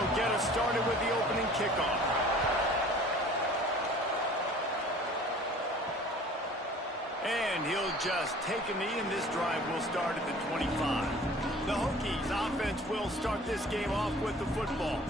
Toledo get us started with the opening kickoff. And he'll just take a knee, and this drive will start at the 25. The Hokies offense will start this game off with the football.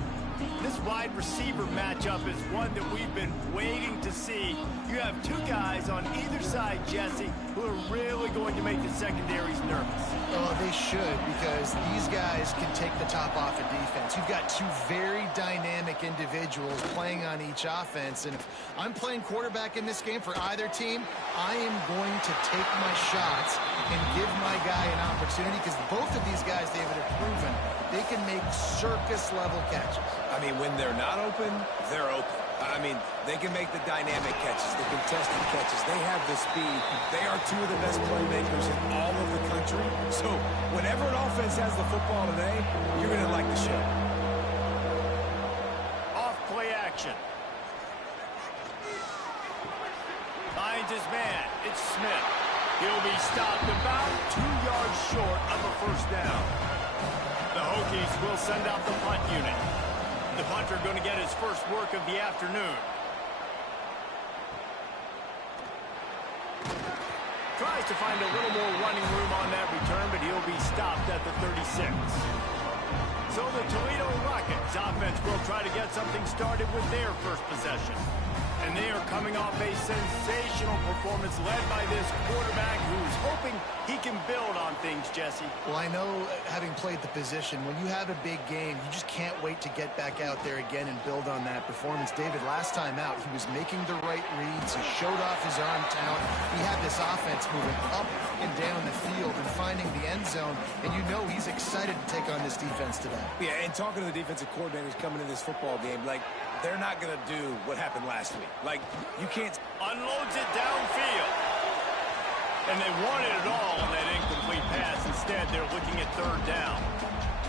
This wide receiver matchup is one that we've been waiting to see. You have two guys on either side, Jesse, who are really going to make the secondaries nervous. Oh, they should, because these guys can take the top off of defense. You've got two very dynamic individuals playing on each offense, and if I'm playing quarterback in this game for either team, I am going to take my shots and give my guy an opportunity, because both of these guys, David, have proven they can make circus-level catches. I mean, when they're not open, they're open. I mean, they can make the dynamic catches, the contested catches. They have the speed. They are two of the best playmakers in all of the country. So whenever an offense has the football today, you're going to like the show. Off play action. Finds his man. It's Smith. He'll be stopped about 2 yards short of a first down. The Hokies will send out the punt unit. The punter going to get his first work of the afternoon. Tries to find a little more running room on that return, but he'll be stopped at the 36. So the Toledo Rockets offense will try to get something started with their first possession. And they are coming off a sensational performance led by this quarterback who's hoping he can build on things, Jesse. Well, I know, having played the position, when you have a big game, you just can't wait to get back out there again and build on that performance. David, last time out, he was making the right reads. He showed off his arm talent. He had this offense moving up and down the field and finding the end zone. And you know he's excited to take on this defense today. Yeah, and talking to the defensive coordinators coming in this football game, like, they're not going to do what happened last week. Like, you can't... Unloads it downfield. And they wanted it all on that incomplete pass. Instead, they're looking at third down.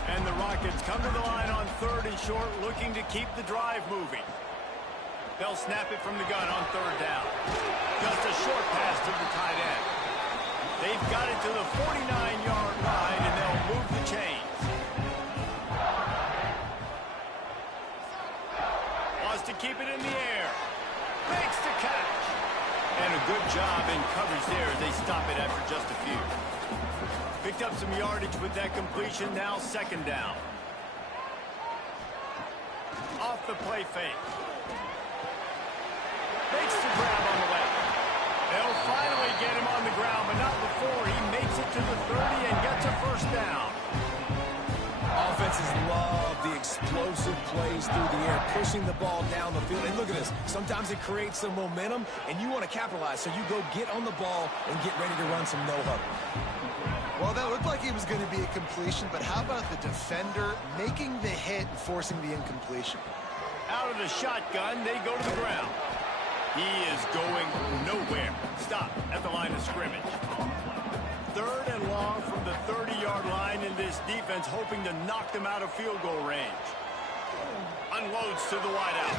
And the Rockets come to the line on third and short, looking to keep the drive moving. They'll snap it from the gun on third down. Just a short pass to the tight end. They've got it to the 49-yard line, and they'll move the chains. Wants to keep it in the air. Makes the catch. And a good job in coverage there as they stop it after just a few. Picked up some yardage with that completion. Now second down. Off the play fake. Makes the grab on the left. They'll finally get him on the ground, but not before he makes it to the 30 and gets a first down. Offenses love the explosive plays through the air, pushing the ball down the field. And look at this. Sometimes it creates some momentum, and you want to capitalize. So you go get on the ball and get ready to run some no-huddle. Well, that looked like it was going to be a completion, but how about the defender making the hit and forcing the incompletion? Out of the shotgun, they go to the ground. He is going nowhere. Stop at the line of scrimmage. Third and long from the 30-yard line, in this defense hoping to knock them out of field goal range. Unloads to the wideout.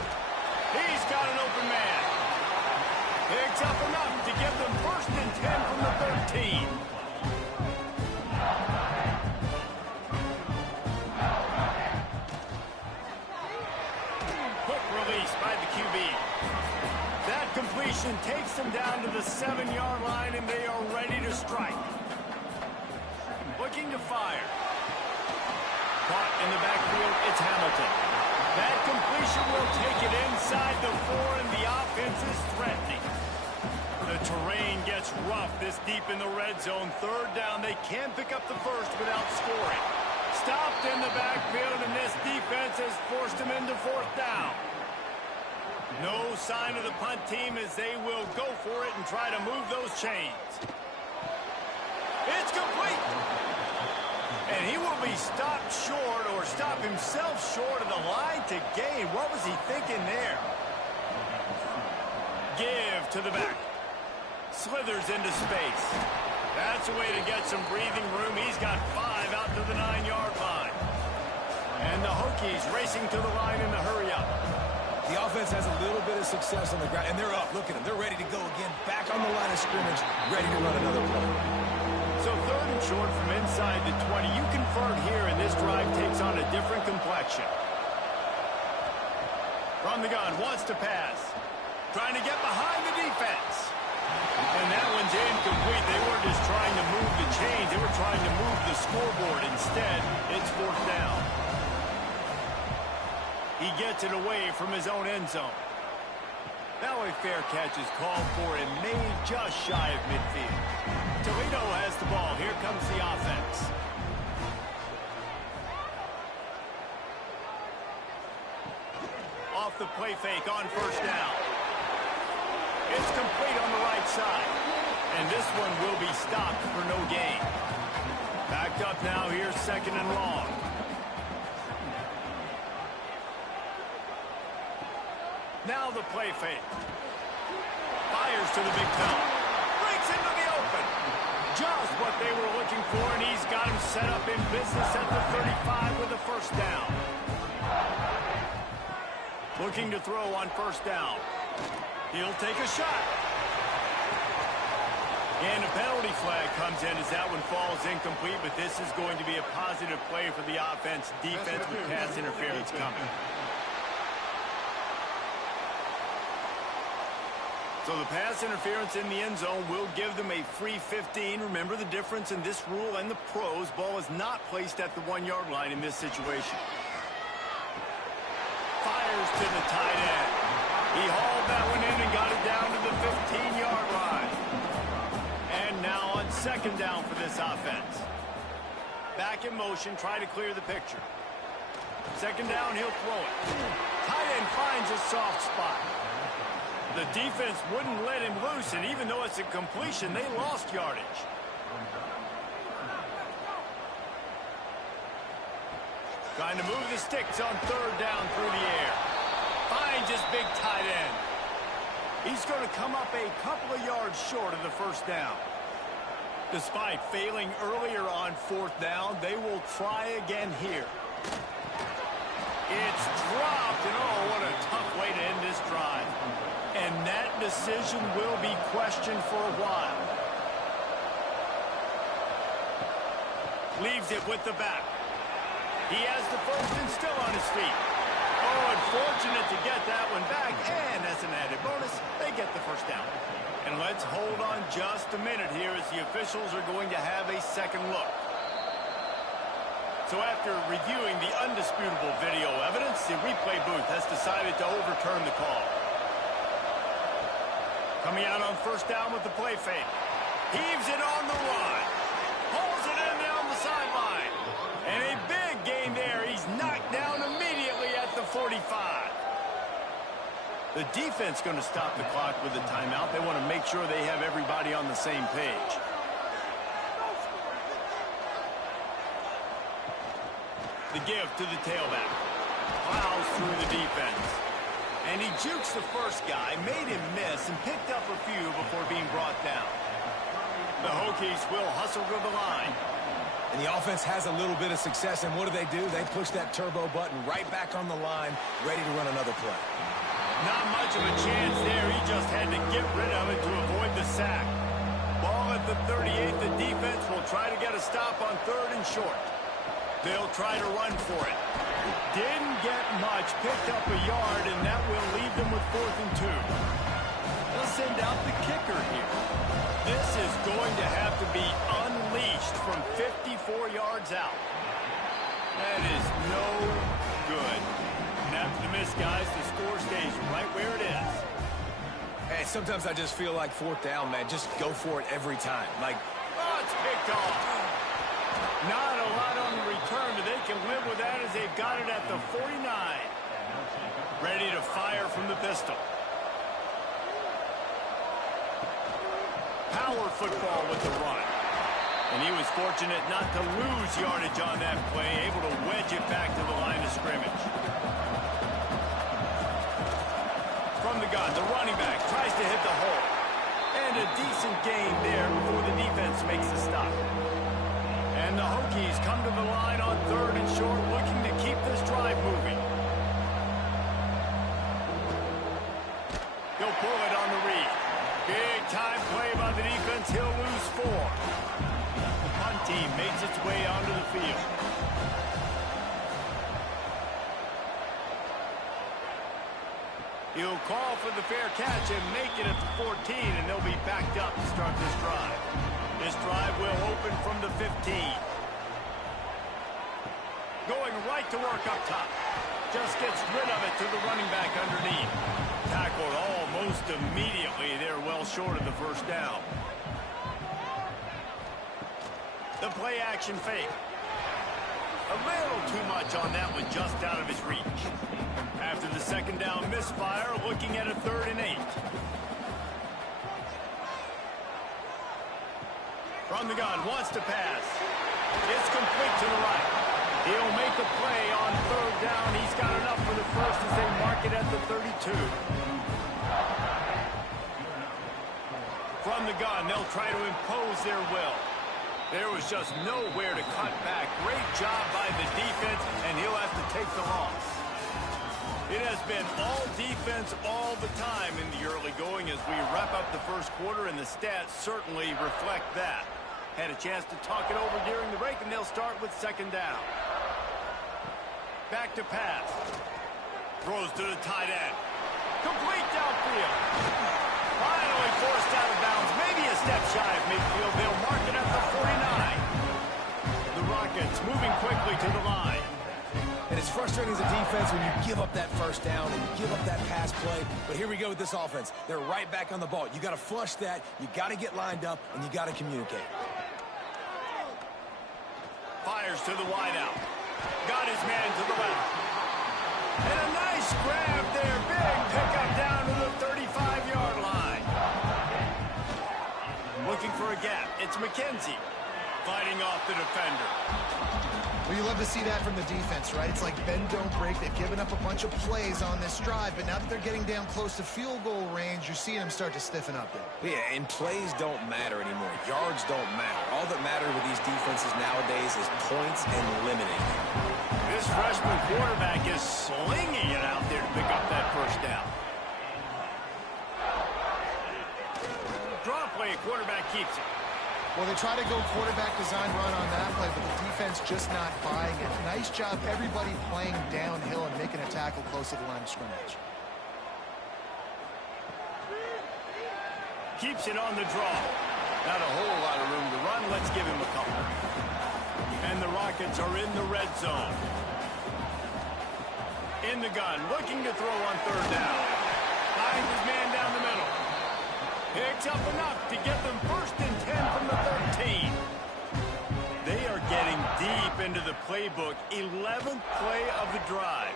He's got an open man. Picks up enough to give them first and 10 from the 13. Quick release by the QB. That completion takes them down to the 7-yard line, and they are ready to strike. Looking to fire. Caught in the backfield, it's Hamilton. That completion will take it inside the 4, and the offense is threatening. The terrain gets rough this deep in the red zone. Third down, they can't pick up the first without scoring. Stopped in the backfield, and this defense has forced them into fourth down. No sign of the punt team as they will go for it and try to move those chains. It's complete. And he will be stopped short, or stop himself short of the line to gain. What was he thinking there? Give to the back. Slithers into space. That's a way to get some breathing room. He's got 5 out to the 9-yard line. And the Hokies racing to the line in the hurry-up. The offense has a little bit of success on the ground, and they're up. Look at them. They're ready to go again. Back on the line of scrimmage, ready to run another play. So third and short from inside the 20. You convert here, and this drive takes on a different complexion. From the gun, wants to pass. Trying to get behind the defense. And that one's incomplete. They weren't just trying to move the chains. They were trying to move the scoreboard. Instead, it's 4th down. He gets it away from his own end zone. Now a fair catch is called for and made just shy of midfield. Toledo has the ball. Here comes the offense. Off the play fake on 1st down. It's complete on the right side. And this one will be stopped for no gain. Backed up now here, 2nd and long. Now the play fake. Fires to the big fella. Breaks into the open. Just what they were looking for, and he's got him set up in business at the 35 with a 1st down. Looking to throw on 1st down. He'll take a shot. And a penalty flag comes in as that one falls incomplete, but this is going to be a positive play for the offense. Defense with pass interference coming. So the pass interference in the end zone will give them a free 15. Remember the difference in this rule and the pros. Ball is not placed at the 1-yard line in this situation. Fires to the tight end. He hauled that one in and got it down to the 15-yard line. And now on 2nd down for this offense. Back in motion, try to clear the picture. 2nd down, he'll throw it. Tight end finds a soft spot. The defense wouldn't let him loose, and even though it's a completion, they lost yardage. Trying to move the sticks on 3rd down through the air. Finds his big tight end. He's going to come up a couple of yards short of the 1st down. Despite failing earlier on 4th down, they will try again here. It's dropped, and oh, what a tough way to end this drive. And that decision will be questioned for a while. Leaves it with the back. He has the 1st and still on his feet. Oh, unfortunate to get that one back. And as an added bonus, they get the 1st down. And let's hold on just a minute here as the officials are going to have a second look. So after reviewing the undisputable video evidence, the replay booth has decided to overturn the call. Coming out on 1st down with the play fake. Heaves it on the run. Pulls it in down the sideline. And a big gain there. He's knocked down immediately at the 45. The defense going to stop the clock with a timeout. They want to make sure they have everybody on the same page. The give to the tailback. Plows through the defense. And he jukes the 1st guy, made him miss, and picked up a few before being brought down. The Hokies will hustle to the line. And the offense has a little bit of success, and what do? They push that turbo button right back on the line, ready to run another play. Not much of a chance there. He just had to get rid of it to avoid the sack. Ball at the 38. The defense will try to get a stop on 3rd and short. They'll try to run for it. Didn't get much, picked up a yard, and that will leave them with 4th and 2. They'll send out the kicker here. This is going to have to be unleashed from 54 yards out. That is no good. And after the miss, guys, the score stays right where it is. Hey, sometimes I just feel like 4th down, man. Just go for it every time. Like, oh, it's picked off. Not a lot on the return, but they can live with that as they've got it at the 49. Ready to fire from the pistol. Power football with the run. And he was fortunate not to lose yardage on that play, able to wedge it back to the line of scrimmage. From the gun, the running back tries to hit the hole. And a decent gain there before the defense makes the stop. And the Hokies come to the line on 3rd and short, looking to keep this drive moving. He'll pull it on the read. Big time play by the defense. He'll lose 4. The punt team makes its way onto the field. He'll call for the fair catch and make it at the 14, and they'll be backed up to start this drive. This drive will open from the 15. Going right to work up top. Just gets rid of it to the running back underneath. Tackled almost immediately. They're well short of the first down. The play action fake. A little too much on that one, just out of his reach. After the second down misfire, looking at a 3rd and 8. From the gun, wants to pass. It's complete to the right. He'll make a play on 3rd down. He's got enough for the first as they mark it at the 32. From the gun, they'll try to impose their will. There was just nowhere to cut back. Great job by the defense, and he'll have to take the loss. It has been all defense all the time in the early going as we wrap up the first quarter, and the stats certainly reflect that. Had a chance to talk it over during the break, and they'll start with 2nd down. Back to pass. Throws to the tight end. Complete downfield. Finally forced out of bounds. Maybe a step shy of midfield. They'll mark it at the 49. The Rockets moving quickly to the line. And it's frustrating as a defense when you give up that first down and you give up that pass play. But here we go with this offense. They're right back on the ball. You got to flush that. You got to get lined up, and you got to communicate. Fires to the wideout. Got his man to the left. And a nice grab there. Big pickup down to the 35-yard line. Looking for a gap. It's McKenzie fighting off the defender. Well, you love to see that from the defense, right? It's like bend, don't break. They've given up a bunch of plays on this drive, but now that they're getting down close to field goal range, you're seeing them start to stiffen up there. Yeah, and plays don't matter anymore. Yards don't matter. All that matters with these defenses nowadays is points and limiting. This freshman quarterback is slinging it out there to pick up that first down. Draw play, quarterback keeps it. Well, they try to go quarterback design run on that play, but the defense just not buying it. Nice job, everybody playing downhill and making a tackle close to the line of scrimmage. Keeps it on the draw. Not a whole lot of room to run. Let's give him a couple. And the Rockets are in the red zone. In the gun, looking to throw on 3rd down. Finds his man down the middle. Picks up enough to get them 1st and 10 from the 13. They are getting deep into the playbook. 11th play of the drive.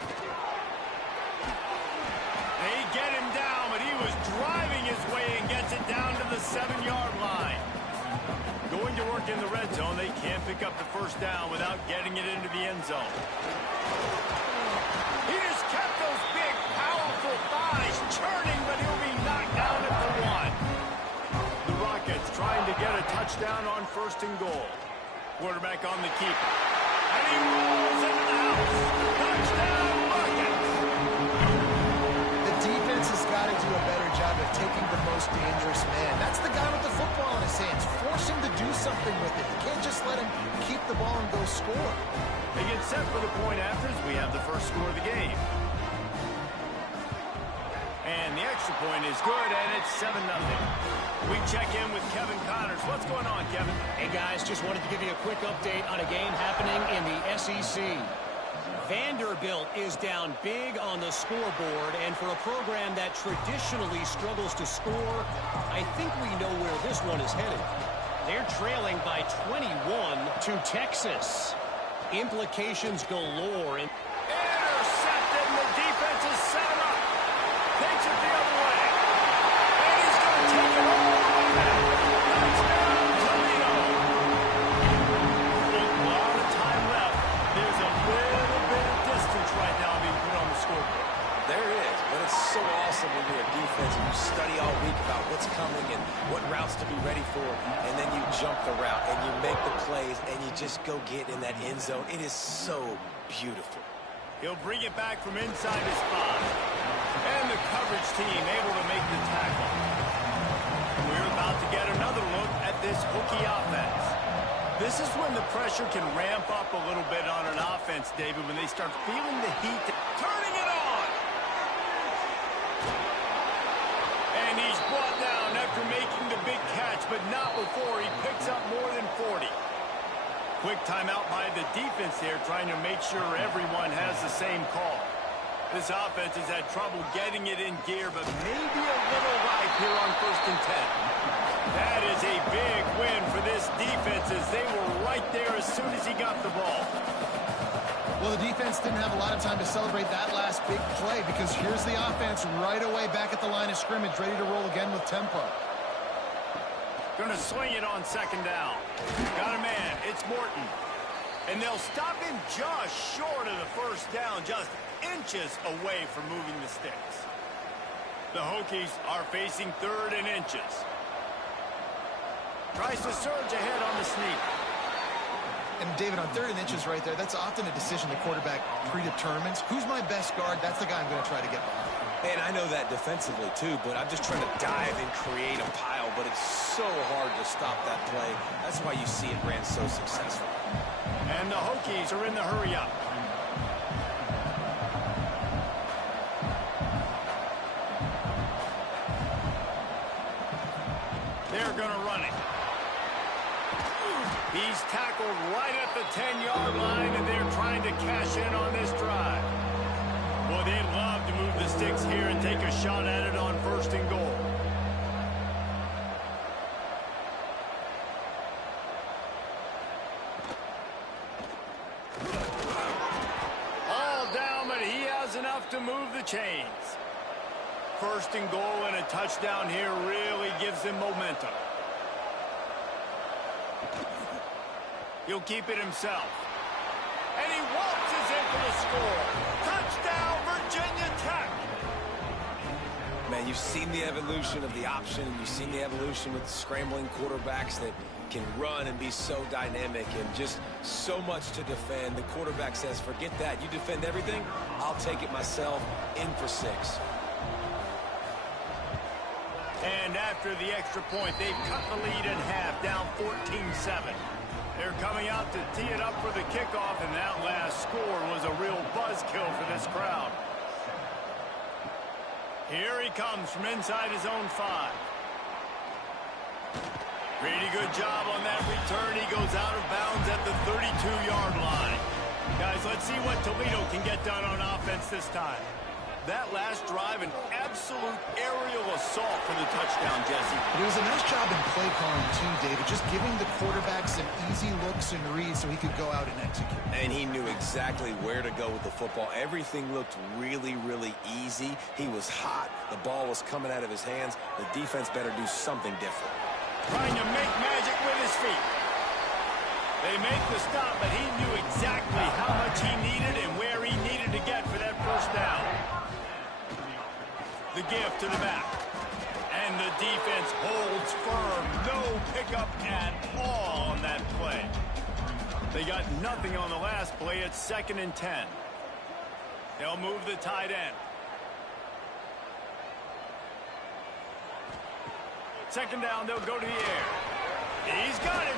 They get him down, but he was driving his way and gets it down to the 7-yard line. Going to work in the red zone. They can't pick up the first down without getting it into the end zone. He just kept those big, powerful thighs churning, but he'll be knocked down at the 1. Trying to get a touchdown on 1st and goal. Quarterback on the keeper. And he rolls into the house. Touchdown, Rockets! The defense has got to do a better job of taking the most dangerous man. That's the guy with the football in his hands. Force him to do something with it. You can't just let him keep the ball and go score. They get set for the point after as we have the first score of the game. And the extra point is good, and it's 7-0. We check in with Kevin Connors. What's going on, Kevin? Hey, guys, just wanted to give you a quick update on a game happening in the SEC. Vanderbilt is down big on the scoreboard, and for a program that traditionally struggles to score, I think we know where this one is headed. They're trailing by 21 to Texas. Implications galore. Intercepted, and the defense is set up. Takes it the other way. And he's going to take it all the way back. Touchdown, Toledo. A lot of time left. There's a little bit of distance right now being put on the scoreboard. There is, but it's so awesome when you're a defense and you study all week about what's coming and what routes to be ready for, and then you jump the route and you make the plays and you just go get in that end zone. It is so beautiful. He'll bring it back from inside his spot. And the coverage team able to make the tackle. We're about to get another look at this Hokie offense. This is when the pressure can ramp up a little bit on an offense, David, when they start feeling the heat. Turning it on! big catch, but not before he picks up more than 40. Quick timeout by the defense there, trying to make sure everyone has the same call. This offense has had trouble getting it in gear, but maybe a little life here on 1st and 10. That is a big win for this defense, as they were right there as soon as he got the ball. Well, the defense didn't have a lot of time to celebrate that last big play, because here's the offense right away back at the line of scrimmage, ready to roll again with tempo. Going to swing it on 2nd down. Got a man. It's Morton. And they'll stop him just short of the 1st down, just inches away from moving the sticks. The Hokies are facing 3rd and inches. Tries to surge ahead on the sneak. And, David, on 3rd and inches right there, that's often a decision the quarterback predetermines. Who's my best guard? That's the guy I'm going to try to get behind. And I know that defensively, too, but I'm just trying to dive and create a pile, but it's so hard to stop that play. That's why you see it ran so successful. And the Hokies are in the hurry-up. They're going to run it. He's tackled right at the 10-yard line, and they're trying to cash in on this drive. Well, they'd love to move the sticks here and take a shot at it on 1st and goal. All down, but he has enough to move the chains. 1st and goal, and a touchdown here really gives them momentum. He'll keep it himself. And he waltzes in for the score. Touchdown, Virginia Tech. Man, you've seen the evolution of the option, and you've seen the evolution with scrambling quarterbacks that can run and be so dynamic and just so much to defend. The quarterback says, forget that. You defend everything, I'll take it myself. In for 6. And after the extra point, they've cut the lead in half, down 14-7. They're coming out to tee it up for the kickoff, and that last score was a real buzzkill for this crowd. Here he comes from inside his own 5. Pretty good job on that return. He goes out of bounds at the 32-yard line. Guys, let's see what Toledo can get done on offense this time. That last drive, an absolute aerial assault for the touchdown, Jesse. But it was a nice job in play calling, too, David, just giving the quarterback some easy looks and reads so he could go out and execute. And he knew exactly where to go with the football. Everything looked really, really easy. He was hot. The ball was coming out of his hands. The defense better do something different. Trying to make magic with his feet. They make the stop, but he knew exactly how much he needed and where he needed to get for that 1st down. The give to the back. And the defense holds firm. No pickup at all on that play. They got nothing on the last play. It's 2nd and 10. They'll move the tight end. 2nd down, they'll go to the air. He's got him.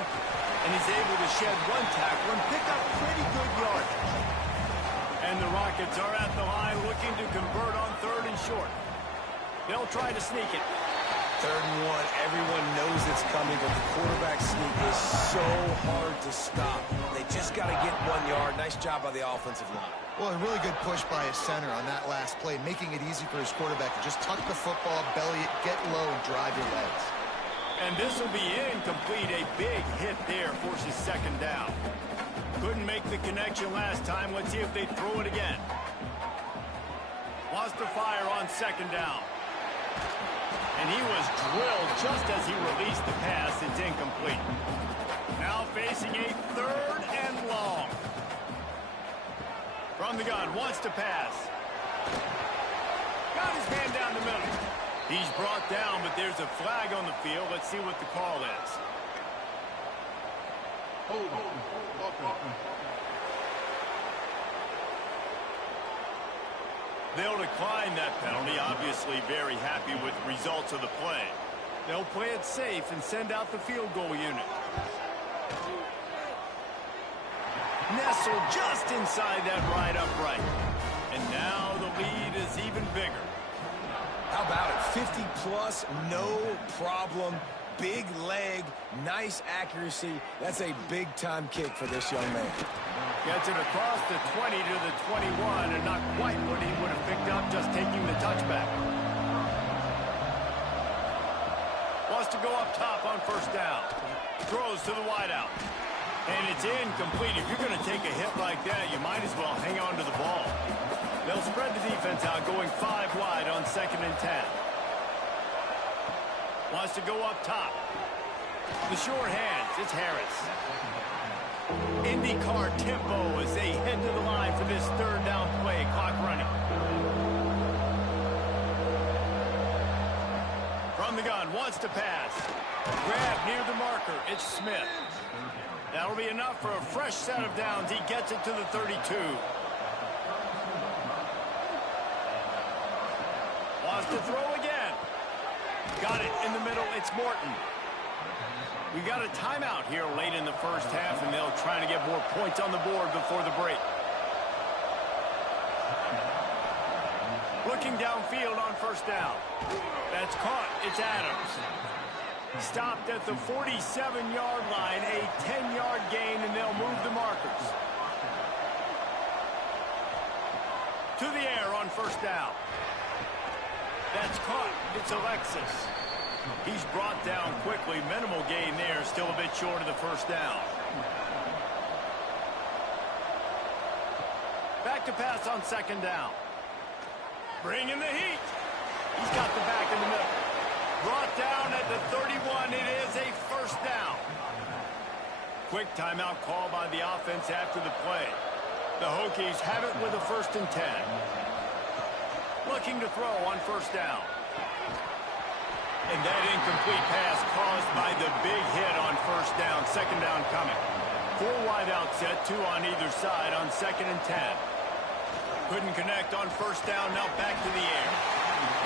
And he's able to shed 1 tackle and pick up pretty good yardage. And the Rockets are at the line looking to convert on 3rd and short. They'll try to sneak it. 3rd and 1. Everyone knows it's coming, but the quarterback sneak is so hard to stop. They just got to get 1 yard. Nice job by the offensive line. Well, a really good push by his center on that last play, making it easy for his quarterback to just tuck the football, belly it, get low, and drive your legs. And this will be incomplete. A big hit there forces 2nd down. Couldn't make the connection last time. Let's see if they throw it again. Wants to fire on 2nd down. And he was drilled just as he released the pass. It's incomplete. Now facing a 3rd and long. From the gun, wants to pass. Got his man down the middle. He's brought down, but there's a flag on the field. Let's see what the call is. They'll decline that penalty, obviously very happy with the results of the play. They'll play it safe and send out the field goal unit. Nestled just inside that right upright. And now the lead is even bigger. How about it? 50 plus, no problem. big leg, nice accuracy. That's a big-time kick for this young man. Gets it across the 20 to the 21, and not quite what he would have picked up just taking the touchback. Wants to go up top on first down. Throws to the wideout. And it's incomplete. If you're going to take a hit like that, you might as well hang on to the ball. They'll spread the defense out, going 5 wide on 2nd and 10. Wants to go up top. The short hands, it's Harris. IndyCar tempo as they head to the line for this 3rd down play. Clock running. From the gun, wants to pass. Grab near the marker, it's Smith. That'll be enough for a fresh set of downs. He gets it to the 32. Wants to throw again. Got it in the middle. It's Morton. We got a timeout here late in the first half, and they'll try to get more points on the board before the break. Looking downfield on first down. That's caught. It's Adams. Stopped at the 47-yard line, a 10-yard gain, and they'll move the markers. To the air on first down. That's caught. It's Alexis. He's brought down quickly. Minimal gain there, still a bit short of the first down. Back to pass on 2nd down. Bringing the heat. He's got the back in the middle. Brought down at the 31. It is a first down. Quick timeout call by the offense after the play. The Hokies have it with a 1st and 10. Looking to throw on first down. And that incomplete pass caused by the big hit on first down. 2nd down coming. 4 wide out set, 2 on either side on 2nd and 10. Couldn't connect on first down, now back to the air.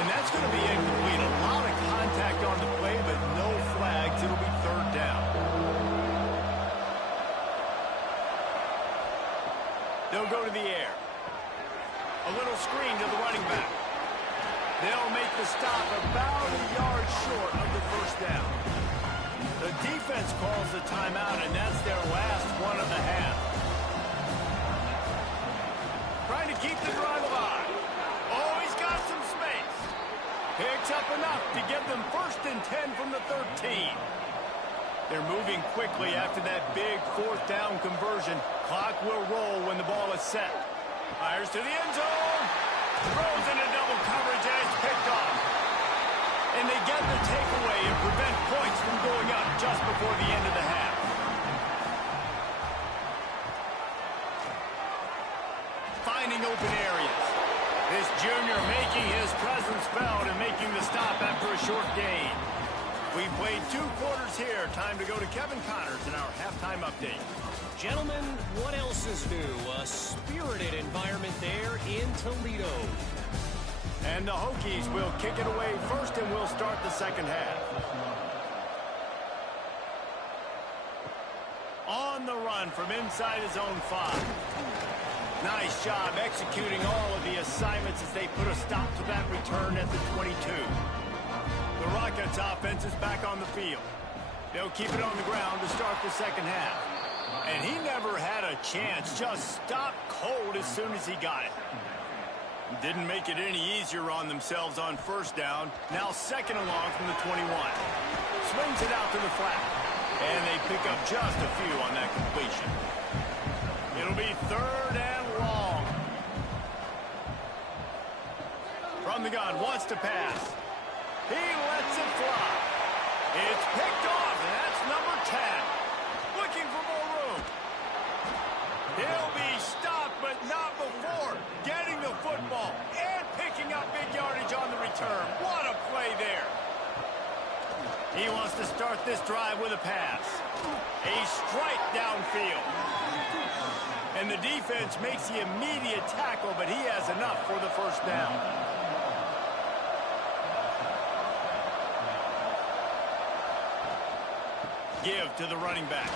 And that's going to be incomplete. A lot of contact on the play, but no flags. It'll be 3rd down. They'll go to the air. A little screen to the running back. They'll make the stop about a yard short of the first down. The defense calls the timeout, and that's their last one of the half. Trying to keep the drive alive. Oh, he's got some space. Picks up enough to get them 1st and 10 from the 13. They're moving quickly after that big 4th down conversion. Clock will roll when the ball is set. Fires to the end zone. Throws into double coverage, and it's picked off. And they get the takeaway and prevent points from going up just before the end of the half. Finding open areas. This junior making his presence felt and making the stop after a short gain. We played 2 quarters here. Time to go to Kevin Connors in our halftime update. Gentlemen, what else is new? A spirited environment there in Toledo. And the Hokies will kick it away first, and we'll start the 2nd half. On the run from inside his own 5. Nice job executing all of the assignments as they put a stop to that return at the 22. The Rockets offense is back on the field. They'll keep it on the ground to start the 2nd half. And he never had a chance, just stopped cold as soon as he got it. Didn't make it any easier on themselves on first down. Now 2nd and long from the 21. Swings it out to the flat. And they pick up just a few on that completion. It'll be 3rd and long. From the gun, wants to pass. He lets it fly. It's picked off, and that's number 10. Looking for more room. He'll be stopped, but not before getting the football and picking up big yardage on the return. What a play there. He wants to start this drive with a pass. A strike downfield. And the defense makes the immediate tackle, but he has enough for the first down. Give to the running back.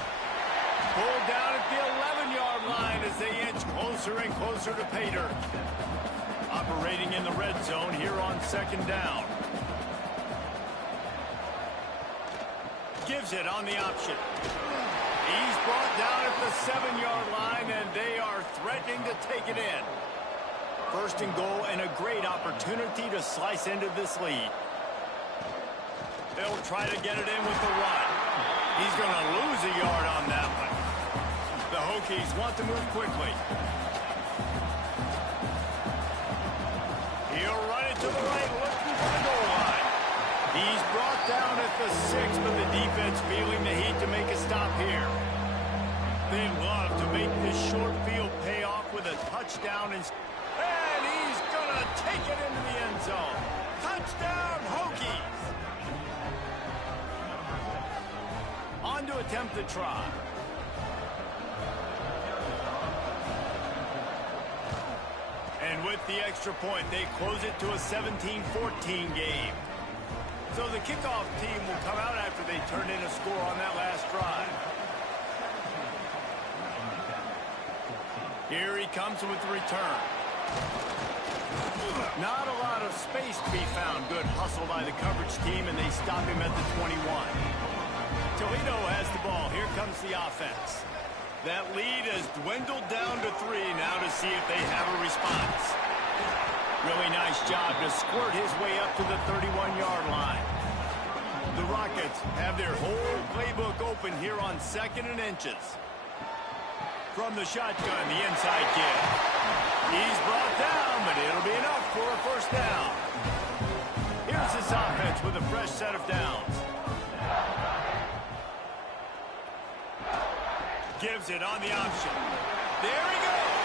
Pulled down at the 11-yard line as they inch closer and closer to pay dirt. Operating in the red zone here on 2nd down. Gives it on the option. He's brought down at the 7-yard line, and they are threatening to take it in. First and goal, and a great opportunity to slice into this lead. They'll try to get it in with the run. He's going to lose a yard on that one. The Hokies want to move quickly. He'll run it to the right, looking for the goal line. He's brought down at the 6, but the defense feeling the heat to make a stop here. They love to make this short field pay off with a touchdown. And he's going to take it into the end zone. Touchdown, Hokies! On to attempt the try. And with the extra point, they close it to a 17-14 game. So the kickoff team will come out after they turn in a score on that last drive. Here he comes with the return. Not a lot of space to be found. Good hustle by the coverage team, and they stop him at the 21. Toledo has the ball. Here comes the offense. That lead has dwindled down to 3 now to see if they have a response. Really nice job to squirt his way up to the 31-yard line. The Rockets have their whole playbook open here on 2nd and inches. From the shotgun, the inside kick. He's brought down, but it'll be enough for a first down. Here's this offense with a fresh set of downs. Gives it on the option. There he goes.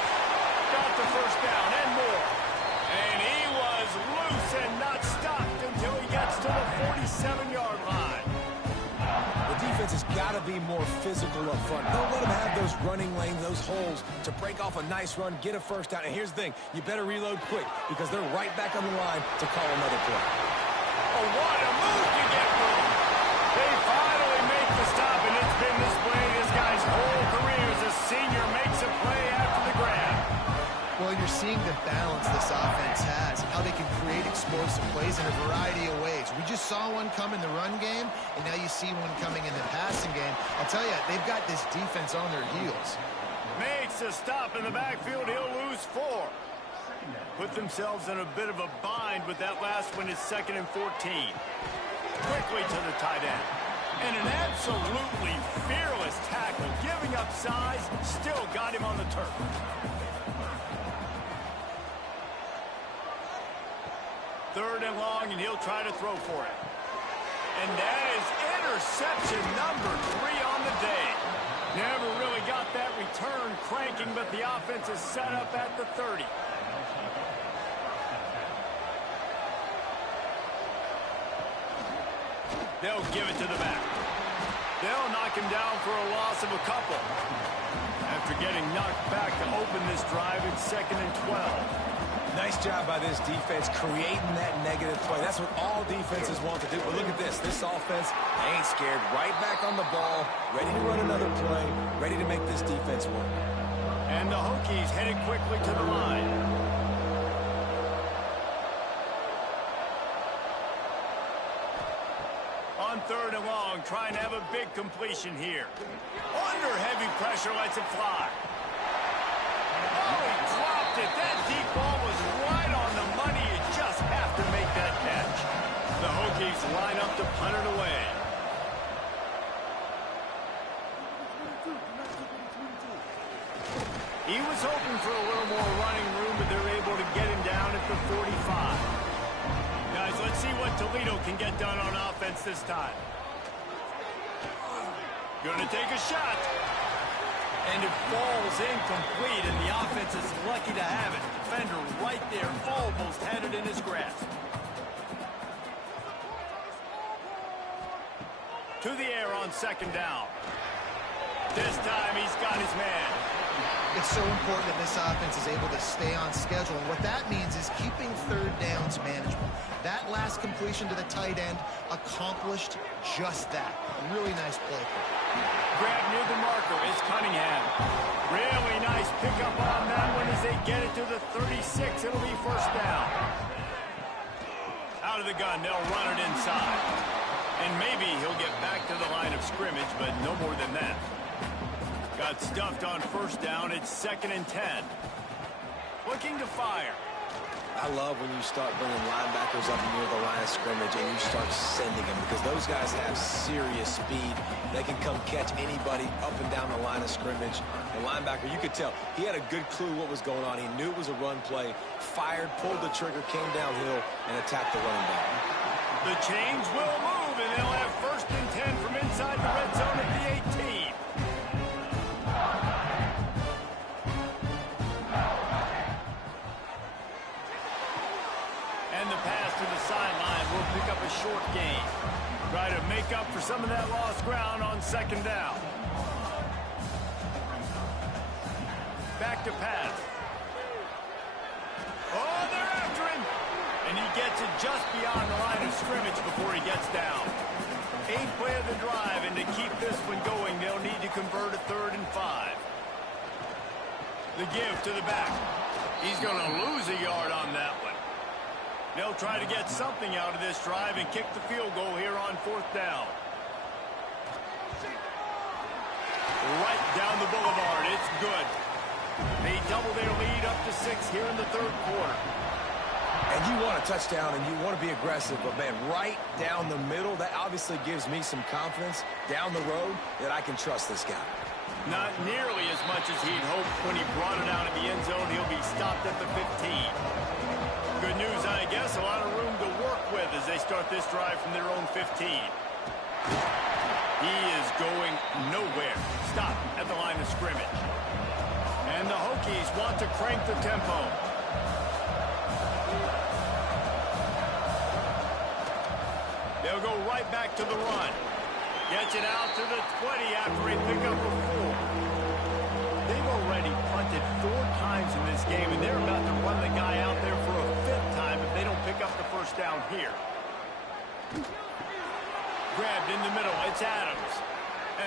Got the first down and more. And he was loose and not stopped until he gets to the 47-yard line. The defense has got to be more physical up front. Don't let them have those running lanes, those holes to break off a nice run, get a first down. And here's the thing, you better reload quick because they're right back on the line to call another play. Oh, what a move to get through. They finally make the stop, and it's been this play this guy's whole career as a senior makes a play after the grab. Well, you're seeing the balance this offense has, how they can create explosive plays in a variety of ways. We just saw one come in the run game, and now you see one coming in the passing game. I'll tell you, they've got this defense on their heels. Makes a stop in the backfield. He'll lose 4. Put themselves in a bit of a bind, but that last one is 2nd and 14. Quickly to the tight end. And an absolutely fearless tackle. Giving up size, still got him on the turf. Third and long, and he'll try to throw for it. And that is interception number 3 on the day. Never really got that return cranking, but the offense is set up at the 30. They'll give it to the back. They'll knock him down for a loss of a couple. After getting knocked back to open this drive, it's 2nd and 12. Nice job by this defense creating that negative play. That's what all defenses want to do. But look at this. This offense, they ain't scared. Right back on the ball, ready to run another play, ready to make this defense work. And the Hokies headed quickly to the line. On 3rd and long, trying to have a big completion here. Under heavy pressure, lets it fly. Oh, he dropped it. That deep ball was right on the money. You just have to make that catch. The Hokies line up to punt it away. He was hoping for a little more running room, but they're able to get him down at the 45. Guys, let's see what Toledo can get done on offense this time. Gonna take a shot. And it falls incomplete, and the offense is lucky to have it. Defender right there, almost had it in his grasp. To the air on 2nd down. This time he's got his man. It's so important that this offense is able to stay on schedule, and what that means is keeping 3rd downs manageable. That last completion to the tight end accomplished just that. Really nice play. Grab near the marker is Cunningham. Really nice pickup on that one as they get it to the 36. It'll be first down. Out of the gun, they'll run it inside. And maybe he'll get back to the line of scrimmage, but no more than that. Got stuffed on first down. It's 2nd and 10. Looking to fire. I love when you start bringing linebackers up near the line of scrimmage and you start sending them, because those guys have serious speed. They can come catch anybody up and down the line of scrimmage. The linebacker, you could tell, he had a good clue what was going on. He knew it was a run play, fired, pulled the trigger, came downhill, and attacked the running back. The chains will move, and they'll have 1st and 10 from inside the red zone at the 18. And the pass to the sideline will pick up a short gain. Try to make up for some of that lost ground on 2nd down. Back to pass. Oh, they're after him. And he gets it just beyond the line of scrimmage before he gets down. 8th play of the drive, and to keep this one going, they'll need to convert a 3rd and 5. The give to the back. He's going to lose a yard on that one. They'll try to get something out of this drive and kick the field goal here on 4th down. Right down the boulevard. It's good. They double their lead up to 6 here in the 3rd quarter. And you want a touchdown and you want to be aggressive, but, man, right down the middle, that obviously gives me some confidence down the road that I can trust this guy. Not nearly as much as he'd hoped when he brought it out of the end zone. He'll be stopped at the 15. Good news, I guess. A lot of room to work with as they start this drive from their own 15. He is going nowhere. Stop at the line of scrimmage. And the Hokies want to crank the tempo. They'll go right back to the run. Gets it out to the 20 after a pickup of 4. They've already punted 4 times in this game, and they're about to run the guy out there for a 5th time if they don't pick up the 1st down here. Grabbed in the middle. It's Adams.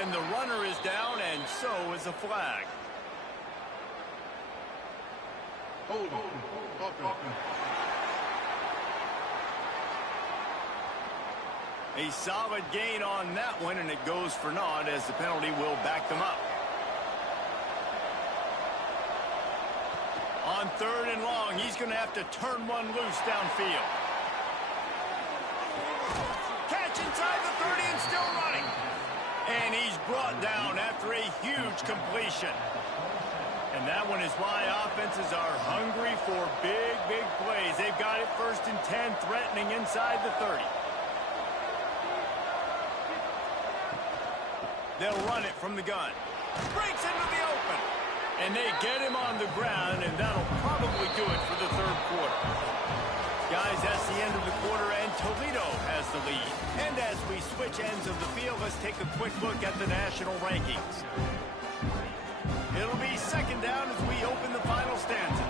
And the runner is down, and so is a flag. A solid gain on that one, and it goes for naught as the penalty will back them up. On 3rd and long, he's going to have to turn one loose downfield. Catch inside the 30 and still running. And he's brought down after a huge completion. And that one is why offenses are hungry for big, big plays. They've got it 1st and 10, threatening inside the 30. They'll run it from the gun. Breaks into the open. And they get him on the ground, and that'll probably do it for the 3rd quarter. Guys, that's the end of the quarter, and Toledo has the lead. And as we switch ends of the field, let's take a quick look at the national rankings. It'll be 2nd down as we open the final stanza.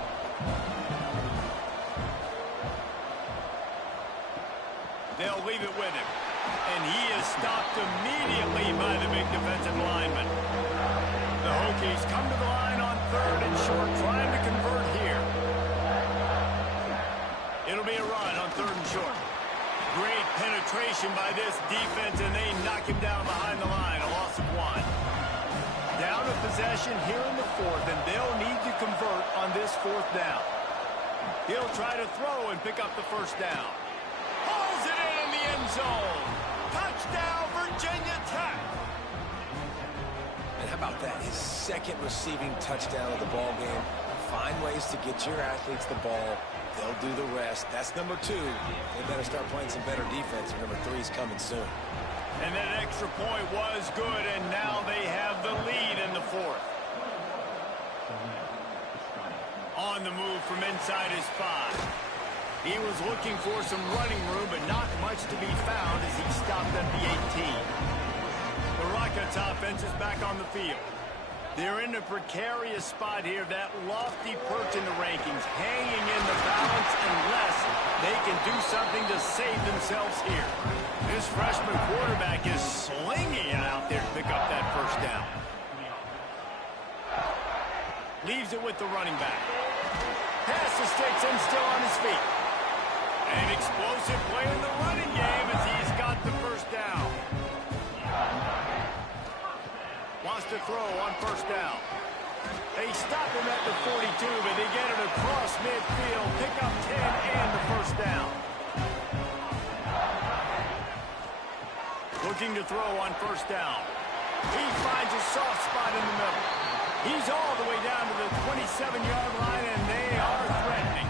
They'll leave it with him. And he is stopped immediately by the big defensive lineman. The Hokies come to the line on 3rd and short, trying to convert here. It'll be a run on 3rd and short. Great penetration by this defense, and they knock him down behind the line, a loss of 1. Down a possession here in the 4th, and they'll need to convert on this 4th down. He'll try to throw and pick up the 1st down. Pulls it in the end zone. Touchdown, Virginia Tech. And how about that? His 2nd receiving touchdown of the ball game. Find ways to get your athletes the ball. They'll do the rest. That's number 2. They better start playing some better defense, or number 3 is coming soon. And that extra point was good, and now they have the lead in the 4th. On the move from inside his 5. He was looking for some running room, but not much to be found as he stopped at the 18. The Rockets offense is back on the field. They're in a precarious spot here, that lofty perch in the rankings, hanging in the balance unless they can do something to save themselves here. This freshman quarterback is slinging it out there to pick up that 1st down. Leaves it with the running back. Pass the sticks and still on his feet. An explosive play in the running game as he's got the 1st down. wants to throw on first down. They stop him at the 42, but they get it across midfield, pick up 10 and the first down. Looking to throw on first down. He finds a soft spot in the middle. He's all the way down to the 27-yard line, and they are threatening.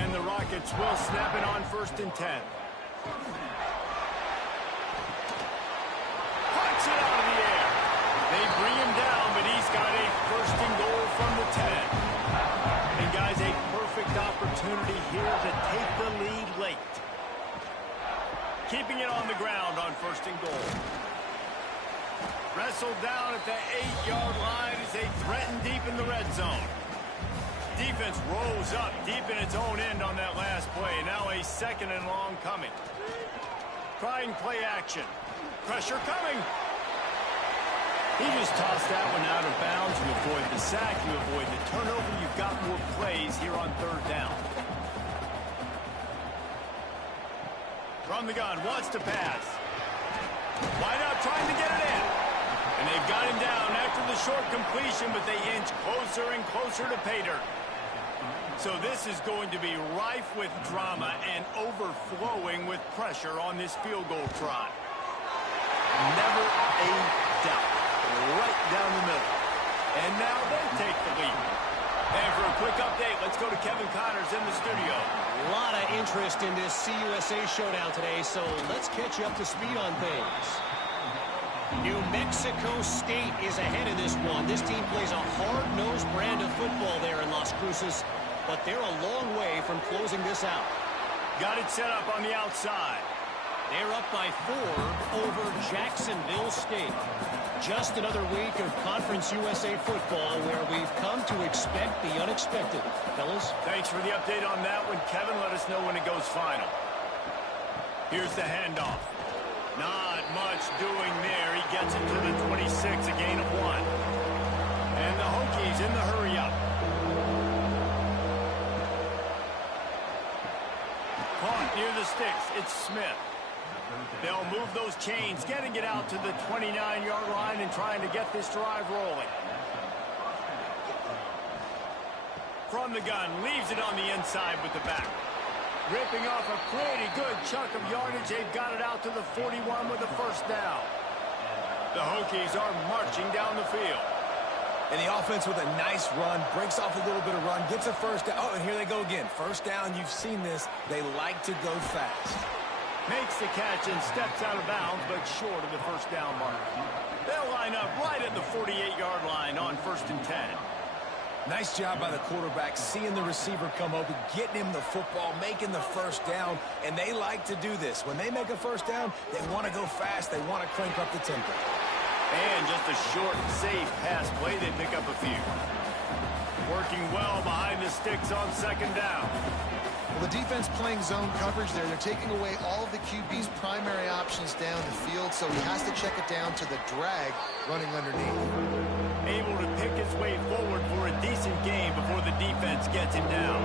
And the Rockets will snap it on 1st and 10. Punts it out of the air. They bring him down, but he's got a 1st and goal from the 10. And guys, a perfect opportunity here to take the lead late. Keeping it on the ground on 1st and goal. Wrestled down at the 8-yard line as they threaten deep in the red zone. Defense rose up deep in its own end on that last play. Now a 2nd and long coming. Trying play action. Pressure coming. He just tossed that one out of bounds. You avoid the sack. You avoid the turnover. You've got more plays here on 3rd down. From the gun, wants to pass. Wide out, trying to get it in. And they've got him down after the short completion, but they inch closer and closer to pay dirt. So this is going to be rife with drama and overflowing with pressure on this field goal try. Never a doubt. Right down the middle. And now they take the lead. And for a quick update, let's go to Kevin Connors in the studio. A lot of interest in this CUSA showdown today, so let's catch you up to speed on things. New Mexico State is ahead in this one. This team plays a hard-nosed brand of football there in Las Cruces, but they're a long way from closing this out. Got it set up on the outside. They're up by 4 over Jacksonville State. Just another week of Conference USA football where we've come to expect the unexpected. Fellas? Thanks for the update on that one, Kevin. Let us know when it goes final. Here's the handoff. Not much doing there. He gets it to the 26, a gain of 1. And the Hokies in the hurry-up. Caught near the sticks. It's Smith. They'll move those chains, getting it out to the 29-yard line and trying to get this drive rolling. From the gun, leaves it on the inside with the back. Ripping off a pretty good chunk of yardage. They've got it out to the 41 with the first down. The Hokies are marching down the field. And the offense with a nice run, breaks off a little bit of run, gets a first down. Oh, and here they go again. First down, you've seen this. They like to go fast. Makes the catch and steps out of bounds, but short of the first down mark. They'll line up right at the 48-yard line on 1st and 10. Nice job by the quarterback, seeing the receiver come open, getting him the football, making the first down, and they like to do this. When they make a first down, they want to go fast. They want to crank up the tempo. And just a short, safe pass play, they pick up a few. Working well behind the sticks on 2nd down. Well, the defense playing zone coverage there. They're taking away all of the QB's primary options down the field, so he has to check it down to the drag running underneath. Able to pick his way forward for a decent game before the defense gets him down.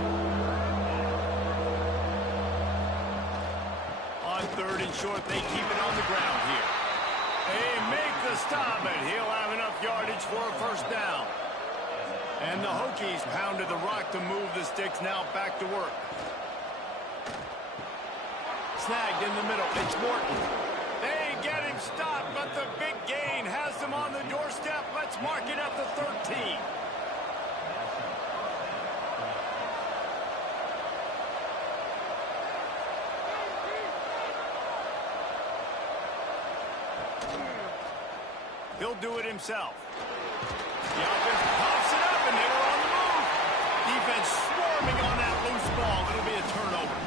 On 3rd and short, they keep it on the ground here. They make the stop, and he'll have enough yardage for a first down. And the Hokies pounded the rock to move the sticks, now back to work. Snagged in the middle. It's Morton. They get him stopped, but the big gain has them on the doorstep. Let's mark it at the 13. He'll do it himself. The offense pops it up, and they were on the move. Defense swarming on that loose ball. It'll be a turnover.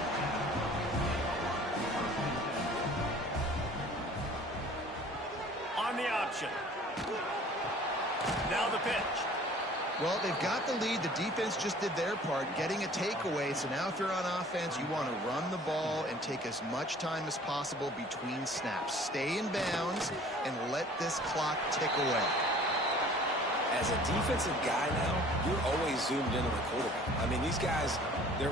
On the option. Now the pitch. Well, they've got the lead. The defense just did their part, getting a takeaway. So now if you're on offense, you want to run the ball and take as much time as possible between snaps. Stay in bounds and let this clock tick away. As a defensive guy now, you're always zoomed in on the quarterback. I mean, these guys,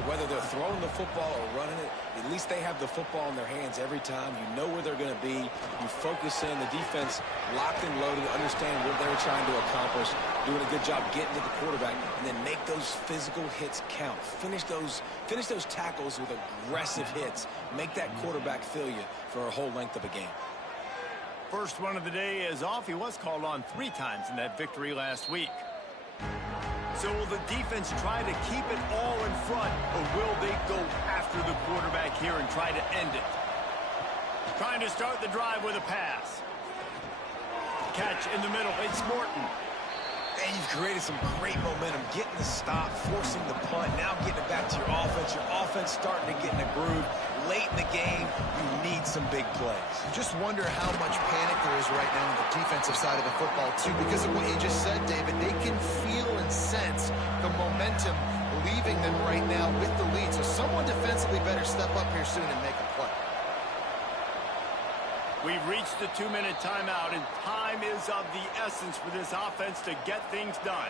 whether they're throwing the football or running it, at least they have the football in their hands every time. You know where they're going to be. You focus in. The defense locked and loaded, understand what they're trying to accomplish, doing a good job getting to the quarterback, and then make those physical hits count. Finish those tackles with aggressive hits. Make that quarterback feel you for a whole length of a game. First one of the day is off. He was called on 3 times in that victory last week. So will the defense try to keep it all in front, or will they go after the quarterback here and try to end it? Trying to start the drive with a pass. Catch in the middle. It's Morton. And you've created some great momentum, getting the stop, forcing the punt, now getting it back to your offense. Your offense starting to get in a groove. Late in the game, you need some big plays. Just wonder how much panic there is right now on the defensive side of the football, too, because of what you just said, David. They can feel and sense the momentum leaving them right now with the lead. So someone defensively better step up here soon and make a play. We've reached the 2-minute timeout, and time is of the essence for this offense to get things done.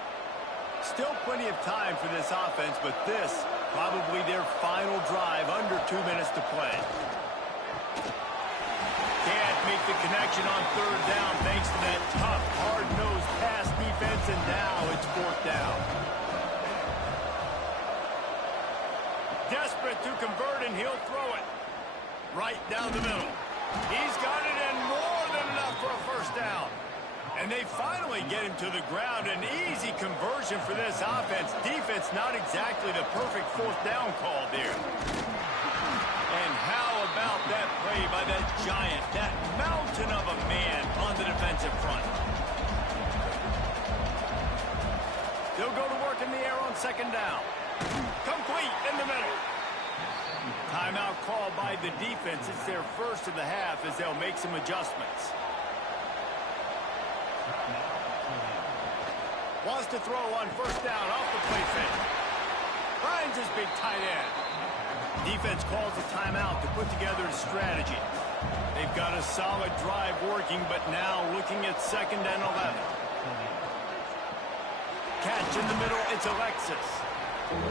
Still plenty of time for this offense, but this probably their final drive, under 2 minutes to play. Can't make the connection on 3rd down thanks to that tough, hard-nosed pass defense, and now it's 4th down. Desperate to convert, and he'll throw it right down the middle. He's got it, and more than enough for a 1st down. And they finally get him to the ground. An easy conversion for this offense. Defense not exactly the perfect 4th down call there. And how about that play by that giant, that mountain of a man on the defensive front? They'll go to work in the air on 2nd down. Complete in the middle. Timeout called by the defense. It's their first of the half as they'll make some adjustments. Wants to throw on 1st down off the play fake. Finds his big tight end. Defense calls a timeout to put together a strategy. They've got a solid drive working, but now looking at 2nd and 11. Catch in the middle. It's Alexis.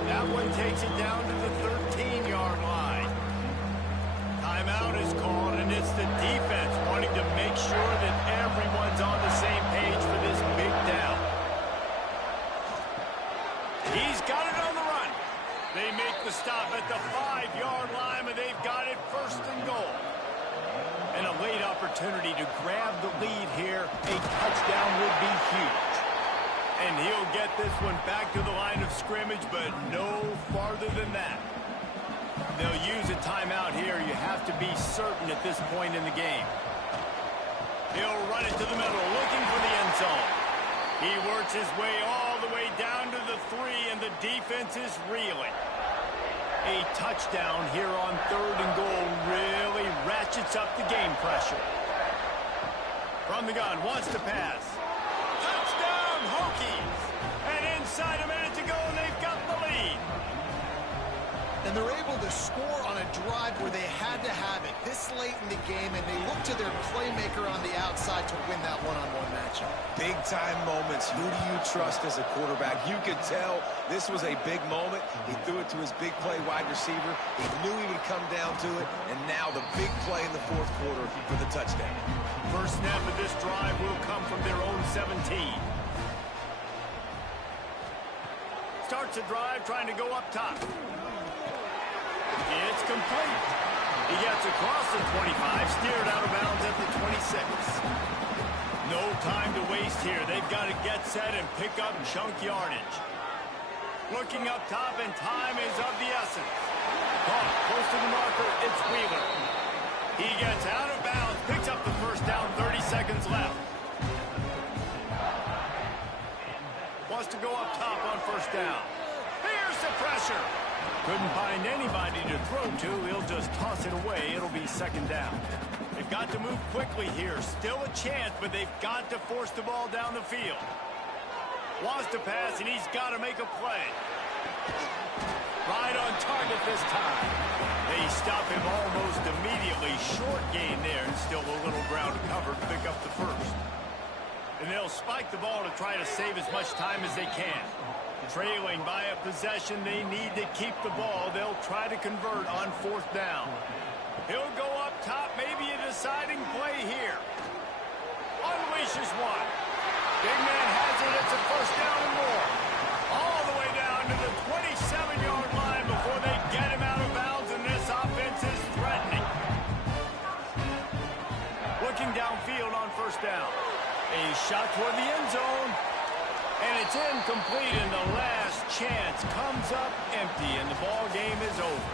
That one takes it down to the 13-yard line. Timeout is called, and it's the defense wanting to make sure that everyone's on the same page for this big down. He's got it on the run. They make the stop at the 5-yard line, and they've got it 1st and goal. And a late opportunity to grab the lead here. A touchdown would be huge. And he'll get this one back to the line of scrimmage, but no farther than that. They'll use a timeout here. You have to be certain at this point in the game. He'll run it to the middle, looking for the end zone. He works his way all the way down to the 3, and the defense is reeling. A touchdown here on 3rd and goal really ratchets up the game pressure. From the gun, wants to pass. Touchdown, Hokies! And inside a minute to go, and they've got the lead. And they're able to score on a drive where they had to have it this late in the game, and they look to their playmaker on the outside to win that one-on-one matchup. Big-time moments. Who do you trust as a quarterback? You could tell this was a big moment. He threw it to his big play wide receiver. He knew he would come down to it, and now the big play in the 4th quarter for the touchdown. First snap of this drive will come from their own 17. Starts a drive trying to go up top. It's complete. He gets across the 25, steered out of bounds at the 26. No time to waste here. They've got to get set and pick up chunk yardage. Looking up top, and time is of the essence. Caught close to the marker, it's Wheeler. He gets out of bounds, picks up the 1st down, 30 seconds left. Wants to go up top on 1st down. Here's the pressure. Couldn't find anybody to throw to. He'll just toss it away. It'll be 2nd down. They've got to move quickly here. Still a chance, but they've got to force the ball down the field. Wants to pass, and he's got to make a play. Right on target this time. They stop him almost immediately. Short gain there, and still a little ground to cover to pick up the 1st. And they'll spike the ball to try to save as much time as they can. Trailing by a possession, they need to keep the ball. They'll try to convert on 4th down. He'll go up top, maybe a deciding play here. Unleashes one. Big man has it. It's a 1st down and more. All the way down to the 27-yard line before they get him out of bounds, and this offense is threatening. Looking downfield on 1st down. A shot toward the end zone. And it's incomplete, and the last chance comes up empty, and the ball game is over.